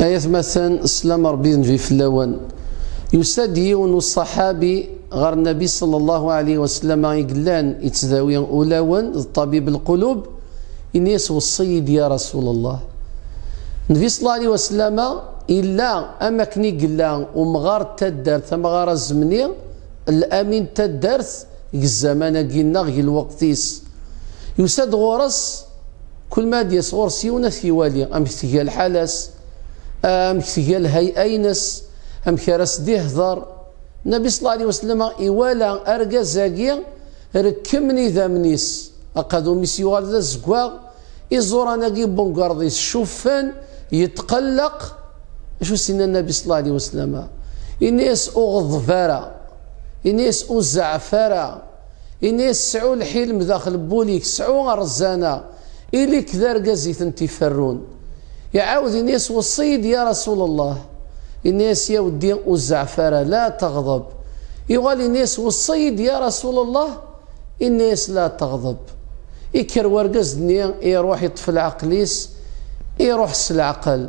آية مثلا السلام ربي نجي في اللون يساد يون الصحابي غير النبي صلى الله عليه وسلم يقلان يتداوي أولاون الطبيب القلوب إنيس والصيد يا رسول الله. النبي صلى الله عليه وسلم إلا أماكني قلان ومغار تدارت مغار الزمني الأمين تدارت الزمان قلنا غي الوقتيس يساد غورس كل ما ديس غورس يونا ثيوالي أمثيها الحالس أمثيها الهيئينس أمكارس دي هضر النبي صلى الله عليه وسلم إوالا أرقى زاقيا ركمني ذا منيس أقادو ميسيوال ذا الزقواغ إزورانا كي بونكارديس شوفان يتقلق شو سينا النبي صلى الله عليه وسلم إنيس أغضفارا إنيس أزعفارا إنيس سعو الحلم داخل بوليك سعو غرزانا إليك ذا رقازي تنتفرون يعاود إنيس والصيد يا رسول الله الناس يا ودي والزعفرة لا تغضب يقال الناس والصيد يا رسول الله الناس لا تغضب يكر ورقزني يروح يطفي عقليس يروح العقل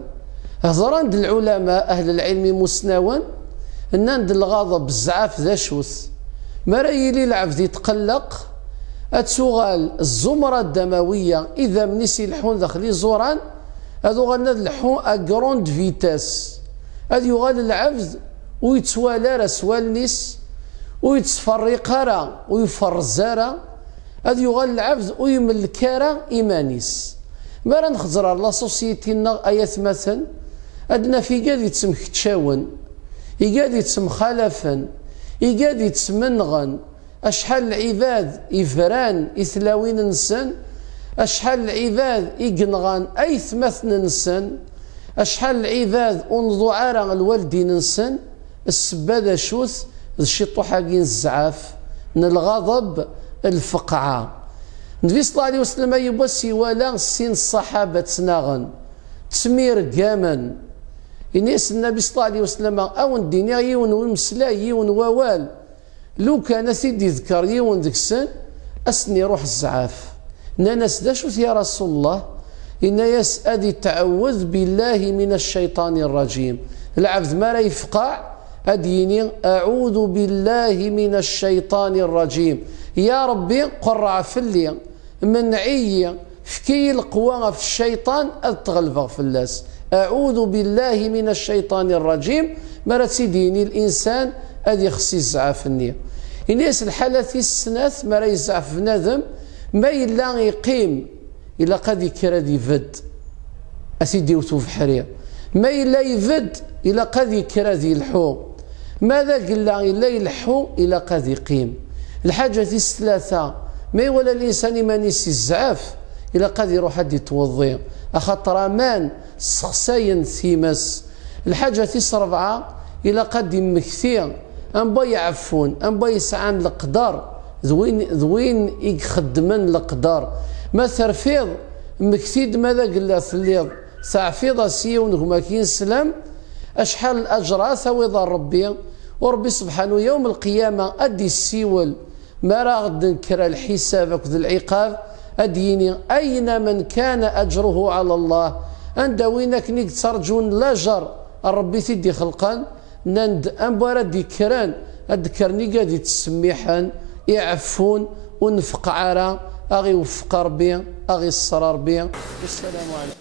هضران العلماء أهل العلم مسناون أن عند الغضب الزعاف ذا شوث ما رايلي العبد يتقلق أتسوغال الزمرة الدموية إذا منيسي الحون داخلي زوران هذو غنى الحون أجروند فيتاس هذا يغال العبد ويتوالى رسوال نيس ويتفرق راه ويفرز راه هذا يغال العبد ويملك راه إيمانيس ما راه نخزر على لا سوسيتينا آيات مثلا أدنا في قاد يتسمح تشاون يقاد يتسم خلفا يقاد يتسمنغن أشحال العباد يفران إثلاوين نسان أشحال العباد يقنغان أي ثمثن نسان أشحال العباد انظوا عارا الوالدين نسن السبادة شوث الشيطو حاقين الزعاف من الغضب الفقعة النبي صلى الله عليه وسلم يبسي ولا سين الصحابة تناغن تسمير قاما إنيس النبي صلى الله عليه وسلم أو الدنيا يون ومسلا يون ووال لو كان سيدي يذكر يون ذك السن أسني روح الزعاف نانس دا شوث يا رسول الله إن يسأل تعوذ بالله من الشيطان الرجيم العبد ما لا يفقع أديني أعوذ بالله من الشيطان الرجيم يا ربي قرع فلي منعي فكي القوة في الشيطان أتغلب في الناس أعوذ بالله من الشيطان الرجيم ما تديني الإنسان أدي خصي الزعاف النية الناس الحالة في السنات ما لا يزعف بنادم ما إلا يقيم إلا قد يكرد يفد أسيدي وتوف حرير ما إلا يفد إلا قد يكرد يلحو ماذا قلنا إلا يلحو إلا قد يقيم الحاجة الثلاثة ما يولى الإنسان ما نيسي الزعاف إلا قد يروح حد يتوضي أخطر مان سخساين ثيمس الحاجة الرابعة إلا قد يمكثي أنبا يعفون أنبا يسعان القدر ذوين يخدمن القدر ما ثرفيض مكثيد ماذا قلنا ثليض سعفيض سيون هما كين سلام أشحال الأجر ثويض ربي وربي سبحانه يوم القيامة أدي السيول ما راغد نكر الحساب وكذ العقاب أديني أين من كان أجره على الله أنت وينك نيك ترجون لاجر الربي تدي خلقان نند أنبارا دي كران أذكرني قادي تسميحا يعفون ونفق عرا أغي وفق ربي أغي الصرار ربي والسلام عليكم.